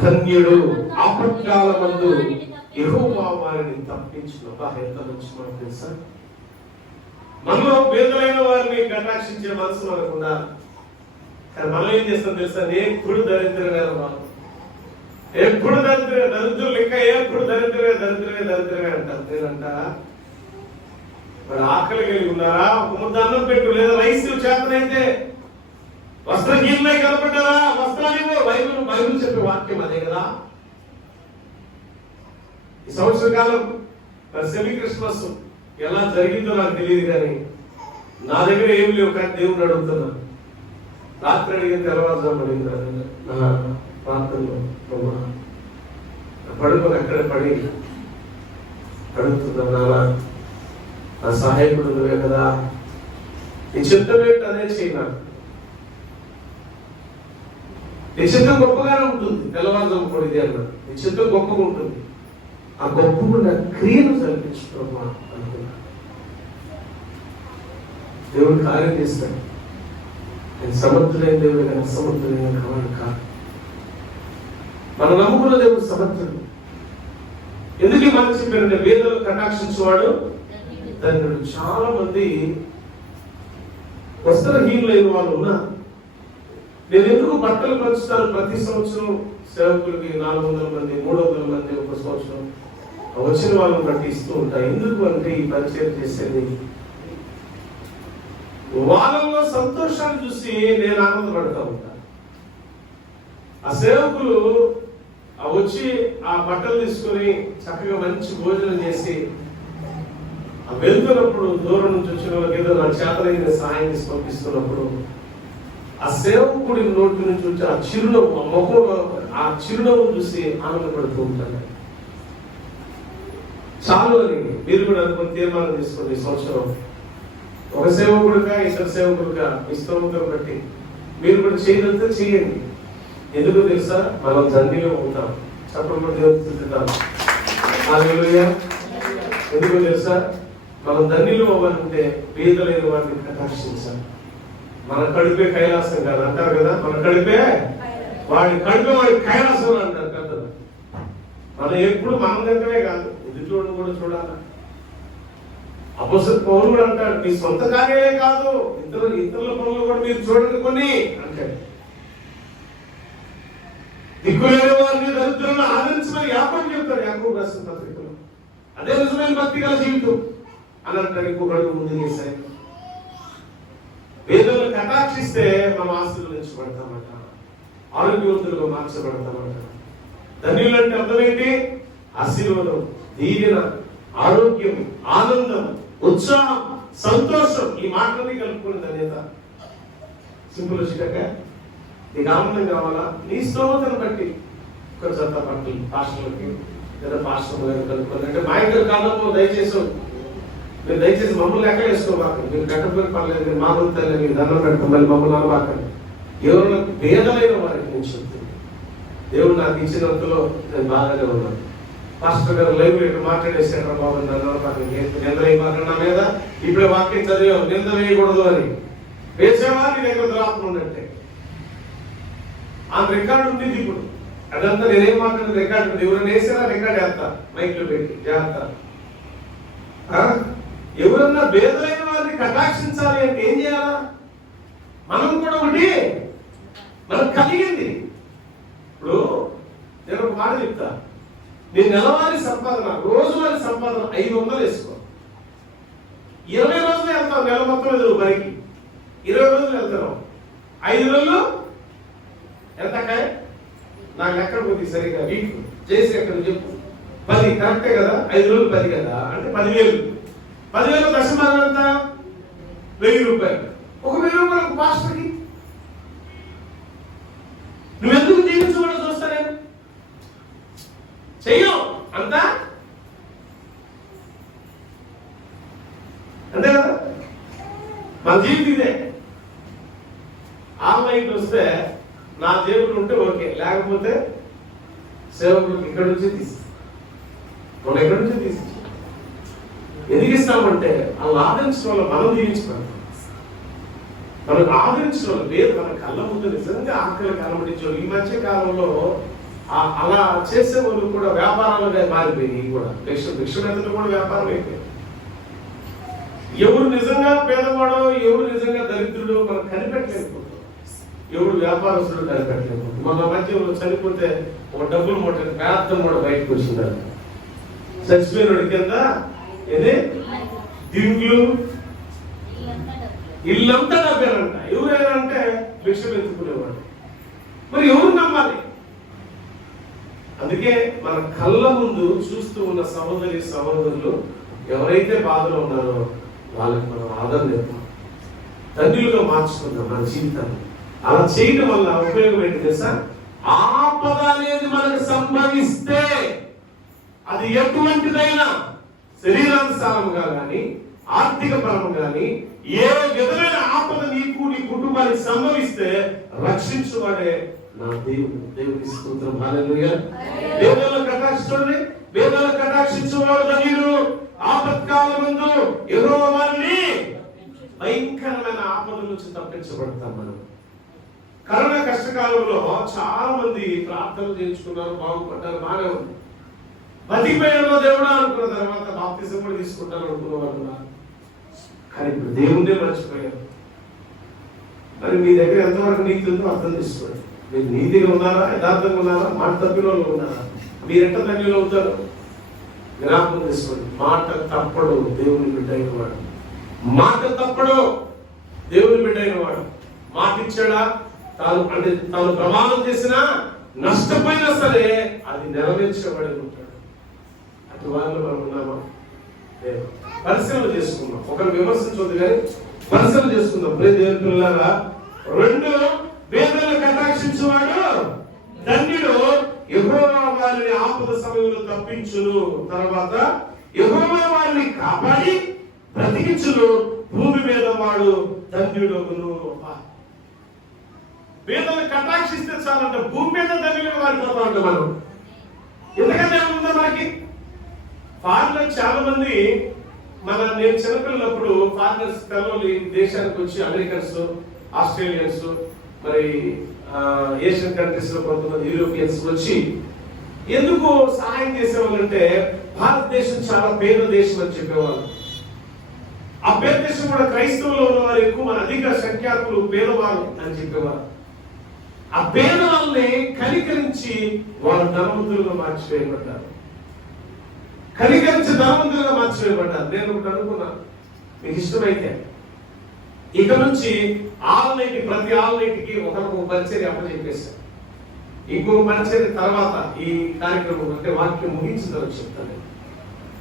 ధన్యుడు, ఆపత్కాలమందు యెహోవా వారిని తప్పించును. ఎంత మంచి మాట తెలుసా? మనలో బీదలైన వారిని కటాక్షించే మనసు మనకు ఉండాలి. కానీ మనం ఏం చేస్తాం తెలుసా? ఎప్పుడు దరిద్రమే ఎప్పుడు దరిద్రులు ఇంకా ఎప్పుడు దరిద్రమే అంటారు. నేనంట మరి ఆకలి కలిగి ఉన్నారా? ఒక ముద్ద అన్నం పెట్టు, లేదా రైస్ చేతనైతే వస్త్రహీనమై కనపడ్డారా? వస్త్రాలు ఇవ్వు. బైబిల్ చెప్పే వాక్యం అదే కదా. ఈ సంవత్సర కాలం సెమీ క్రిస్మస్ ఎలా జరిగిందో నాకు తెలియదు, కానీ నా దగ్గర ఏం లేవు. కానీ దేవుని అడుగుతున్నా. రాత్రి అడిగిన తెల్లవారుజాము అడిగింది నా ప్రాంతంలో పడుకొని అక్కడే పడి అడుగుతున్నా, నా సహాయకుడు నువ్వే కదా, నీ చిత్తమేంటి అదే చేయనా. నీ చిత్తం గొప్పగానే ఉంటుంది. తెల్లవారుజాము పడిది అన్న నీ చిత్తం గొప్పగా ఉంటుంది. ఆ గొప్పగా క్రియను జరిపించుకోమా అనుకున్నా. దేవుడు కార్యం చేస్తాడు. నేను సమర్థులైన దేవుడు కానీ అసమర్థులైన కావాలి కాదు. మన నమ్ముకున్న దేవుడు సమర్థుడు. ఎందుకు మనం చెప్పారంటే వేదలు కటాక్షించేవాడు ధన్యుడు. చాలా మంది వస్త్రహీనులైన వాళ్ళు ఉన్నారు. నేను ఎందుకు బట్టలు పంచుతాను ప్రతి సంవత్సరం సేవకులకి 400 మంది 300 మంది ఒక సంవత్సరం వచ్చిన వాళ్ళని బట్టి ఇస్తూ ఉంటాయి. ఎందుకు అంటే ఈ పరిచయం చేసేది వాళ్ళలో సంతోషాన్ని చూసి నేను ఆనందపడతా ఉంటాను. ఆ సేవకులు వచ్చి ఆ బట్టలు తీసుకొని చక్కగా మంచి భోజనం చేసి వెళ్తున్నప్పుడు దూరం నుంచి వచ్చిన వాళ్ళకి ఏదో నా చేతనైన సహాయం చేసి పంపిస్తున్నప్పుడు ఆ సేవకుడి నోటి నుంచి వచ్చి ఆ చిరునవ్వు, ఆ ముఖం, ఆ చిరునవ్వు చూసి ఆనందపడుతూ ఉంటాను. చాలు అని మీరు కూడా అనుకుని తీర్మానం తీసుకోండి. ఈ సంవత్సరం ఒక సేవకుడుగా ఇతర సేవకుడుగా మీ స్తోమతను బట్టి మీరు కూడా చేయగలిగితే చేయండి. ఎందుకు తెలుసా? మనం ధన్యులు ఉంటాం. చెప్పడం దేవుడు. హల్లెలూయా. ఎందుకు తెలుసా? మనం ధన్యులు అవ్వాలంటే పేదలైన వారిని కటాక్షించాలి. మన కడుపే కైలాసం కాదు అంటారు కదా, మన కడుపే వాడి కైలాసం అంటారు పెద్దలు. మనం ఎప్పుడు మనం దగ్గరే కాదు, ఎదుటి కూడా చూడాలి. అపోస్తలుడు పౌలు కూడా అంటాడు, మీ సొంత కార్యాలే కాదు ఇతరుల పనులు కూడా మీరు చూడండి కొన్ని అంటాడు. దిక్కులేని వారిని దరిద్రులను ఆదరించమని యాకోబు చెప్తాడు యాకోబు రాసిన పత్రికలో. అదే నిజమైన భక్తి గల జీవితం అని అంటాడు. ఇంకొక అడుగు ముందుకు వేసాయి. వేదనలు కటాక్షిస్తే మనం ఆస్తులు నిలిచిపడతామట, ఆరోగ్యవంతులుగా మార్చబడతామట. ధన్యులు అంటే అర్థం ఏంటి? ఆశీర్వాదం, దీవెన, ఆరోగ్యం, ఆనందం, ఉత్సాహం, సంతోషం, ఈ మాటలన్నీ కలుపుకునే ధన్యత. సింపుల్ చిటగా నీకు ఆనందం కావాలా? నీ స్తోమతను బట్టి ఒక జత బట్టలు పాస్టర్లకి లేదా పాస్టర్ కలుపుకోవాలి. అంటే మా ఇంట్లో కాలంలో దయచేసి మమ్మల్ని ఎక్కడ వేసుకోబాక. మీరు కట్టబడి పర్లేదు, మీరు మా గురించి మీరు దండం పెడతాం, మళ్ళీ మమ్మల్ని అనబాకండి. ఎవరైనా భేదమైన వారికి నేను చెప్తుంది. దేవుడు నాకు ఇచ్చినంతలో నేను బాగానే ఉన్నాను. పాస్టర్ గారు లైవ్ ఇటు మాట్లాడేసాడు, బాబు నింద వేయబాకండి నా మీద. ఇప్పుడే వాక్యం చదివాం, నింద వేయకూడదు అని. వేసేవా నీ దగ్గర దురాత్మ ఉన్నట్టే. ఆ రికార్డు ఉంది ఇప్పుడు. అదంతా నేనేం మాట్లాడిన రికార్డు ఉంది. ఎవరైనా వేసినా రికార్డు వేస్తా, మైక్ లో పెట్టి జాగ్రత్త. ఎవరన్నా భేదలైన వారిని కటాక్షించాలి అంటే ఏం చేయాలా? మనం కూడా ఒకటి మనకు కలిగింది. ఇప్పుడు నేను ఒక మాట చెప్తా. నేను నెలవారీ సంపాదన, రోజువారీ సంపాదన 500 వేసుకో. 20 రోజులు వెళ్తాం, నెల మొత్తం ఎదురు పనికి 20 రోజులు వెళ్తాను. 5 రోజులు ఎంత నాకు ఎక్కడ పోతుంది సరిగ్గా వీక్ చేసి ఎక్కడ చెప్పు. 10 కరెక్టే కదా? 5 రోజులు 10 కదా, అంటే 10,000. 10,000 దశమానం ఎంత? 1000 రూపాయలు. ఒక 1000 రూపాయలు పాస్టర్కి నువ్వెందుకు జీవించకూడదు చూస్తా నేను చెయ్యం అంతా అంతే కదా. మన జీవితం ఇదే. ఆన్లైన్ వస్తే నా జేబులు ఉంటే ఓకే, లేకపోతే సేవకులు ఇక్కడి నుంచి తీసి మనం ఎక్కడి నుంచి తీసి ఎదిగిస్తామంటే వాళ్ళు ఆదరించడం వల్ల మనం జీవించబడతాం. మనకు ఆదరించడం వల్ల పేరు మన కళ్ళ ముందు నిజంగా ఆకలి కనబడించారు. ఈ మధ్య కాలంలో అలా చేసే వాళ్ళు కూడా వ్యాపారాలుగా మారిపోయింది. కూడా భిక్షమెత్తడం కూడా వ్యాపారం అయిపోయింది. ఎవరు నిజంగా పేదవాడో ఎవరు నిజంగా దరిద్రుడో మనం కనిపెట్టలేకపోతాం. ఎవడు వ్యాపారస్తుడు కనిపెట్టలేకపోతాం. మన మధ్యలో చనిపోతే ఒక డబ్బులు మూట పేదం కూడా బయటకు వచ్చిందంట. చచ్చిపోయినోడి కింద ఏదే దిండ్లు ఇల్లంతా డబ్బేనంట. ఎవరైనా అంటే భిక్షం ఎత్తుకునేవాడు. మరి ఎవరు నమ్మాలి? అందుకే మన కళ్ళ ముందు చూస్తూ ఉన్న సహోదరి సహోదరులు ఎవరైతే బాధలో ఉన్నారో వాళ్ళకి మనం ఆదరణ ఇద్దాం, ధన్యులుగా మార్చుకుందాం మన జీవితాన్ని. అలా చేయడం వల్ల ఉపయోగం ఏంటి తెలుసా? ఆపద అనేది మనకు సంభవిస్తే అది ఎటువంటిదైనా శరీరానుసారంగా కానీ ఆర్థిక పరంగా కానీ ఏ విధమైన ఆపద నీకు నీ కుటుంబానికి సంభవిస్తే రక్షించువాడే నా దేవుడు. దేవుడికి స్తోత్రం. హల్లెలూయా. వేదాల కటాక్షించండి. వేదాల కటాక్షించువాడు ధన్యుడు. ఆపత్కాలమందు యెహోవా వారిని భయంకరమైన ఆపద నుంచి తప్పించబడతాం. మనం కరోనా కష్టకాలంలో చాలా మంది ప్రార్థనలు చేయించుకున్నారు, బాగుపడ్డారు, బాగానే ఉంది. బతికిపోయిన దేవుడా అనుకున్న తర్వాత బాప్తిజం కూడా తీసుకుంటారు అనుకున్న వాళ్ళు ఉన్నారు. కానీ ఇప్పుడు దేవుణ్ణే మర్చిపోయారు. మరి మీ దగ్గర ఎంతవరకు నీతి ఉందో అర్థం చేసుకోండి. మీరు నీతిగా ఉన్నారా, యథార్థంగా ఉన్నారా, మాట తప్పిన వాళ్ళు ఉన్నారా? మీరెంత ధన్యులు అవుతారు? జ్ఞాపకం చేసుకోండి. మాట తప్పడు దేవుని బిడ్డ అయిన వాడు. మాట తప్పడు దేవుని బిడ్డ అయిన వాడు. మాట ఇచ్చాడా? తాను ప్రమాణం చేసినా నష్టపోయినా సరే అది నెరవేర్చబడి ఉంటాడు. అటు వాళ్ళు మనం ఉన్నామా? పరిశీలన చేసుకుందాం. ఒకరు విమర్శించవద్దు కానీ పరిశీలన చేసుకుందాం. దేవుని పిల్లలారా, 2 వేదనలు కటాక్షించువాడు ధన్యుడు. యెహోవా వారిని ఆపద సమయంలో తప్పించును. తర్వాత యెహోవా వారిని కాపాడి బ్రతికించును, భూమి మీద వాడు ధన్యుడగును. పేదలు కటాక్షిస్తే చాలంట, భూమి మీద ధన్యులుగా మారిపోతా ఉంటాం మనం. ఎందుకంటే ఉందా మనకి ఫారినర్ చాలా మంది నేను చిన్నపిల్లప్పుడు ఫారినర్స్ పిల్లలు ఈ దేశానికి వచ్చి అమెరికన్స్, ఆస్ట్రేలియన్స్, మరి ఏషియన్ కంట్రీస్ లో కొంతమంది యూరోపియన్స్ వచ్చి ఎందుకు సహాయం చేసేవాళ్ళంటే భారతదేశం చాలా పేద దేశం అని చెప్పేవాళ్ళు. ఆ పేద దేశం కూడా క్రైస్తవులు ఉన్నవారు ఎక్కువ, మన అధిక సంఖ్యాకులు పేదవాళ్ళు అని చెప్పేవారు. ఆ పేదవాళ్ళని కనికరించి వాళ్ళ ధనవంతులుగా మార్చివేయబడ్డారు. కనికరించి ధనవంతులుగా మార్చివేయబడ్డారు. నేను ఒకటి అనుకున్నా, మీకు ఇష్టమైతే ఇక నుంచి ప్రతి ఆల్నైట్కి ఒకరికి పరిచర్య అప్పచెప్పేశాను. ఇంకో పరిచర్య తర్వాత ఈ కార్యక్రమం అంటే వాక్యం ముగించిన తర్వాత చెప్తాను.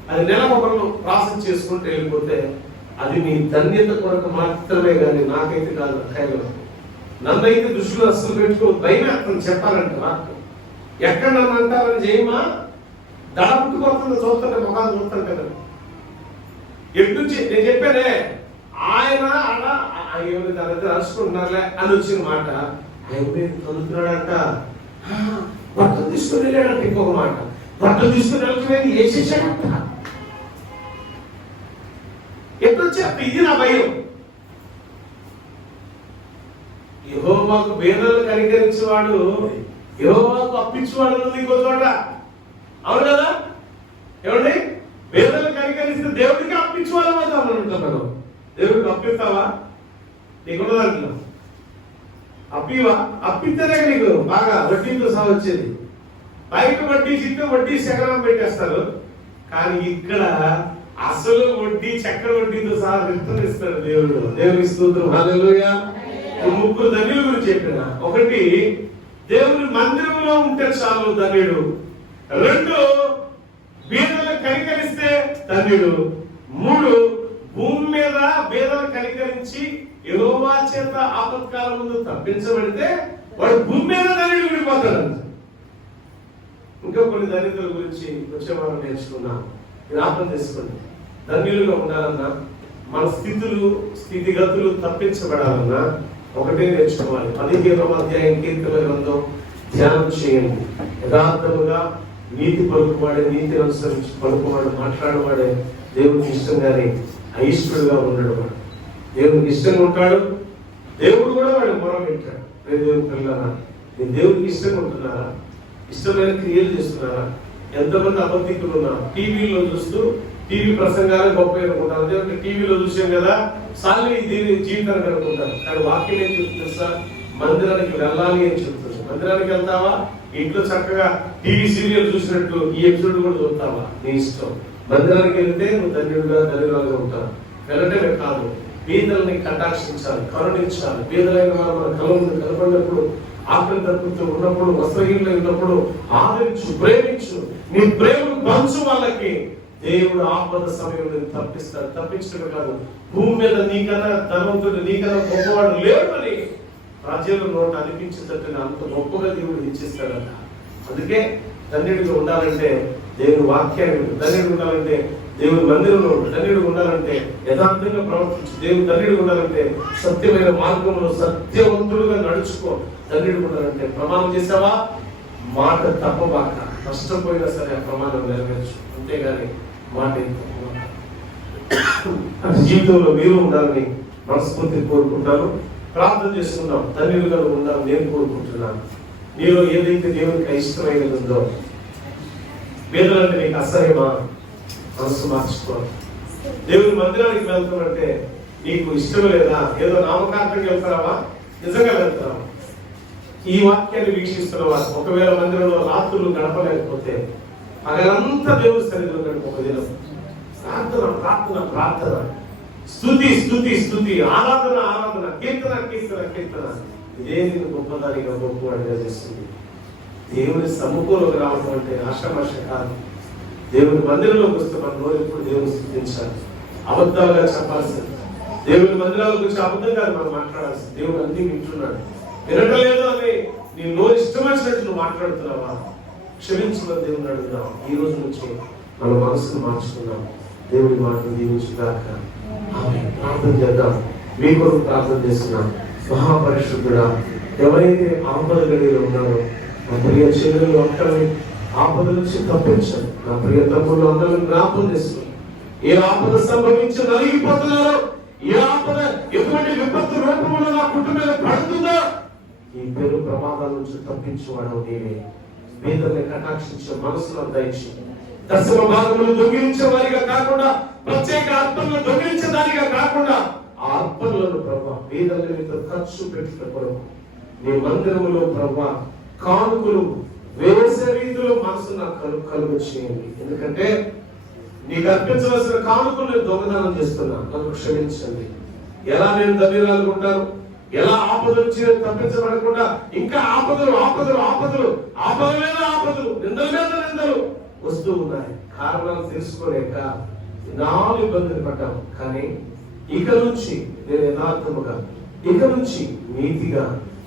అది నెలకొకరు ప్రాసెస్ చేసుకుంటూ వెళ్ళిపోతే అది మీ ధన్యత కొరకు మాత్రమే, కానీ నాకైతే కాదు. ఖైలం నన్నైతే దృష్టిలో అసలు పెట్టుకో, భయం అతను చెప్పాలంటే నాకు ఎక్కడ నన్ను అంటారని చేయమా, దడ పుట్టుకొస్తుందో చూస్తుంటే ముఖాలు చూస్తాను కదా. ఎటు నుంచి నేను చెప్పానే ఆయన అలా ఎవరి దాని దగ్గర అరుచుకుంటున్నారులే అని వచ్చిన మాట, ఎవరైతే చదువుతున్నాడంట, బట్టలు తీసుకుని వెళ్ళాడంట. ఇంకొక మాట, బట్టలు తీసుకుని వెళ్ళకపోయింది వేసేసాడంట. ఎప్పుడు చెప్ప ఇది నా భయం. యెహోవాకు పేదలను కనికరించేవాడు, యెహోవాకు అప్పించేవాడు ఉంది ఇంకో చోట. అవును కదా, ఏమండి? పేదలను కనికరిస్తే దేవుడికి అప్పించేవాళ్ళం అవుతాం మనం. దేవుడికి అప్పిస్తావా? నీకున్న దాంట్లో అప్పివా? అప్పిస్తేనే నీకు బాగా వడ్డీతో సహా వచ్చేది. బయట వడ్డీ చిట్టు వడ్డీ చక్రం పెట్టేస్తారు, కానీ ఇక్కడ అసలు వడ్డీ చక్ర వడ్డీతో సహా రిటర్న్ ఇస్తాడు దేవుడు. దేవుని స్తోత్రం, హల్లెలూయా. ముగ్గురు ధన్యుల గురించి చెప్పిన, ఒకటి దేవుని మందిరంలో ఉంటే చాలు ధన్యుడు, రెండు బీదలను కనికరిస్తే ధన్యుడు, మూడు భూమి మీద బీదలను కనికరించి యెహోవా చేత ఆపత్కాలం ముందు తప్పించబడితే వాడు భూమి మీద ధన్యుడు విడిపోతాడు. ఇంకా కొన్ని ధన్యతల గురించి వచ్చే వారం నేర్చుకున్నాం. జ్ఞాపకం చేసుకోండి. ధన్యులుగా ఉండాలన్నా, మన స్థితిగతులు తప్పించబడాలన్నా ఒకటే నేర్చుకోవాలి. 15వ అధ్యాయం కీర్తన గ్రంథం ధ్యానం చేయండి. యథార్థముగా నీతి పలుకువాడే, నీతిని అనుసరించి పలుకువాడు, మాట్లాడేవాడే దేవునికి ఇష్టంగానే అయిష్టుడుగా ఉండడు. వాడు దేవునికి ఇష్టంగా ఉంటాడు, దేవుడు కూడా వాడు మొరం వింటాడు. దేవుని పిల్లరా, మీరు దేవునికి ఇష్టంగా ఉంటున్నారా? ఇష్టమైన క్రియలు చేస్తున్నారా? ఎంతమంది అబద్ధికులు ఉన్నారు. టీవీలో చూస్తూ టీవీ ప్రసంగాలు గొప్ప అనుకుంటారు. అదే టీవీలో చూసాం కదా, సాలి దీని జీవితానికి అనుకుంటారు. కానీ వాక్యం ఏం చెప్తుంది సార్? మందిరానికి వెళ్ళాలి అని చెప్తుంది. మందిరానికి వెళ్తావా? ఇంట్లో చక్కగా టీవీ సీరియల్ చూసినట్టు ఈ ఎపిసోడ్ కూడా చూస్తావా? నీ ఇష్టం. మందిరానికి వెళ్తే నువ్వు ధన్యులుగా ఉంటావు. వెళ్ళటమే కాదు, పేదలని కటాక్షించాలి, కరుణించాలి. పేదలైన వారు మన కళ్ళ ముందు కనపడినప్పుడు, ఆకలి తప్పుతూ ఉన్నప్పుడు, వస్త్రహీనులు ఉన్నప్పుడు ఆదరించు, ప్రేమించు. నీ ప్రేమను పంచు వాళ్ళకి. దేవుడు ఆపద సమయంలో తప్పిస్తాడు. తప్పించడం కాదు, భూమి మీద నీకన్నా ధనవంతుడు, నీకన్నా గొప్పవాడు లేడు అని ప్రజల నోట అనిపించేటట్టుగా అంత గొప్పగా దేవుడు ఇచ్చేస్తాడట. అందుకే ధన్యుడిగా ఉండాలంటే దేవుని వాక్యాన్ని, ధన్యుడు ఉండాలంటే దేవుని మందిరంలో, ధన్యుడు ఉండాలంటే యథార్థంగా ప్రవర్తించు, దేవుని ధన్యుడు ఉండాలంటే సత్యమైన మార్గంలో సత్యవంతుడుగా నడుచుకో. ధన్యుడు ఉండాలంటే ప్రమాణం చేసావా, మాట తప్పబాక, నష్టపోయినా సరే ఆ ప్రమాణం నెరవేర్చు. అంతేగాని మాట జీవితంలో మీరు ఉండాలని మనస్ఫూర్తి కోరుకుంటాను. ప్రార్థన చేసుకుందాం. ధన్యులుగా ఉండాలని నేను కోరుకుంటున్నాను. నీలో ఏదైతే దేవునికి ఇష్టమైనది ఉందో, పేదలంటే నీకు అసహ్యమా, మనసు మార్చుకోవాలి. దేవుని మందిరానికి వెళ్తామంటే నీకు ఇష్టం లేదా? ఏదో నామకార్థంగా వెళ్తావా? నిజంగా వెళ్తావా? ఈ వాక్యాన్ని వీక్షిస్తున్నవా? ఒకవేళ మందిరంలో రాత్రులు గడపలేకపోతే పగలంతా దేవుని సన్నిధిలో గడప. ఒక దినం ప్రార్థన, ప్రార్థన, ప్రార్థన, స్తుతి, స్తుతి, స్తుతి, ఆరాధన, ఆరాధన, కీర్తన, కీర్తన, కీర్తన. ఇదే నేను గొప్పదానిగా గొప్పవాడిగా చేస్తుంది. దేవుని సముఖంలోకి రావడం అంటే ఆషామాష కాదు. దేవుని మందిరంలోకి వస్తే మన నోరు ఎప్పుడు దేవుని స్థుతించాలి. అబద్ధాలుగా చెప్పాల్సింది. దేవుని మందిరాలకు వచ్చి అబద్ధంగా మనం మాట్లాడాల్సింది. దేవుడు అన్ని వింటున్నాడు. వినటలేదు అని నీ నోరు ఇష్టం వచ్చినట్టు నువ్వు మాట్లాడుతున్నావా? క్షమించమని దేవుని అడుగుదాం. ఈ రోజు నుంచి మన మనసును మార్చుకున్నాం. దేవుడి మాటను దీవించుగాక. ఆమె ప్రార్థన చేద్దాం. మీ కొరకు ప్రార్థన చేస్తున్నాం. మహాపరిశుద్ధుడా, ఎవరైతే ఆపద గడిలో ఉన్నారో నా ప్రియ చెల్లెలు అక్కడిని ఆపద నుంచి తప్పించండి. నా ప్రియ తమ్ముళ్ళు అందరూ జ్ఞాపకం చేస్తున్నాం. ఏ ఆపద సంభవించి నలిగిపోతున్నారో, ఏ ఆపద ఎటువంటి విపత్తు రూపంలో నా కుటుంబం మీద పడుతుందో, ఈ పేరు ప్రమాదాల నుంచి తప్పించేవాడు నీవే. పేదల్ని కటాక్షించే మనసులో దయచి దశమ భాగములు దొంగిలించే వారిగా కాకుండా, ప్రత్యేక ఆత్మలను దొంగిలించే దానిగా కాకుండా, ఆ ఆత్మలను ప్రభావ పేదల మీద ఖర్చు పెట్టుకున్న కొరకు నీ మందిరములో ప్రభావ కానుకలు వేసే రీతిలో మనసు నాకు కలుగు చేయండి. ఎందుకంటే నీకు అర్పించవలసిన కానుకలు నేను దొంగతనం చేస్తున్నా, నన్ను క్షమించండి. ఎలా నేను ధన్యురాలు ఉంటాను, ఎలా ఆపద నుంచి తప్పించబడకుండా ఇంకా ఆపదలు ఆపదలు ఆపదలు ఆపద మీద ఆపదలు, నిందల మీద నిందలు వస్తూ ఉన్నాయి. కారణాలు తెలుసుకోలేక నాలుగు ఇబ్బందులు పడ్డాం. కానీ ఇక నుంచి నేను యథార్థముగా, ఇక నుంచి నీతిగా,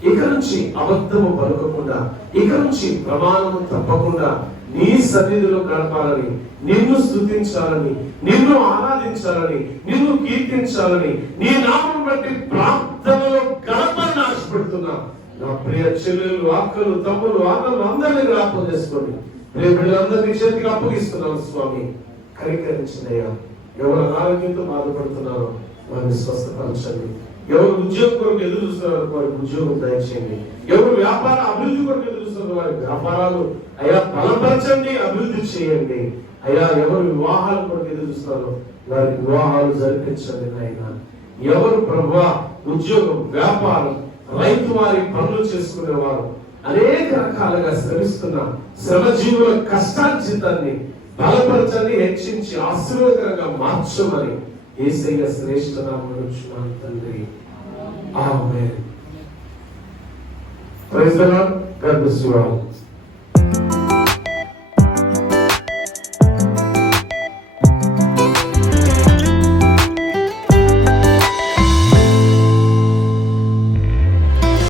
ఇక నుంచి అబద్ధము పలకకుండా, ఇక నుంచి ప్రమాణము తప్పకుండా నీ సన్నిధిలో గడపాలని, నిన్ను స్తుతించాలని, నిన్ను ఆరాధించాలని, నిన్ను కీర్తించాలని, నీ నామం బట్టి ప్రార్థనలో గడపాలని ఆశపడుతున్నా. నా ప్రియ చెల్లెలు, అక్కలు, తమ్ములు, అన్నలు అందరినీ జ్ఞాపకం చేసుకోండి. ప్రియ బిడ్డలందరినీ చేతికి అప్పగిస్తున్నాను స్వామి. కనికరించినయ్యా. ఎవరు అనారోగ్యంతో బాధపడుతున్నారో వారిని స్వస్థపరచండి. ఎవరు ఉద్యోగం కొరకు ఎదురు చూస్తున్నారో వారికి ఉద్యోగం దయచేయండి. ఎవరు వ్యాపార అభివృద్ధి కొరకు ఎదురు చూస్తున్నారో వారి వ్యాపారాలు అయ్యా బలపరచండి, అభివృద్ధి చేయండి. అయ్యా ఎవరు వివాహాల కొరకు ఎదురు చూస్తున్నారో వారికి వివాహాలు జరిపించండి నాయన. ఎవరు ప్రభువా ఉద్యోగం, వ్యాపారం, రైతు వారి పనులు చేసుకునేవారు అనేక రకాలుగా శ్రమిస్తున్న శ్రమజీవుల కష్టార్జితాన్ని బలపరచండి, హెచ్చించి ఆశీర్వాదకరంగా మార్చమని యేసయ్య శ్రేష్ఠ నామములో అడుగుచున్నాను తండ్రి. Amen. Praise the Lord. God bless you all.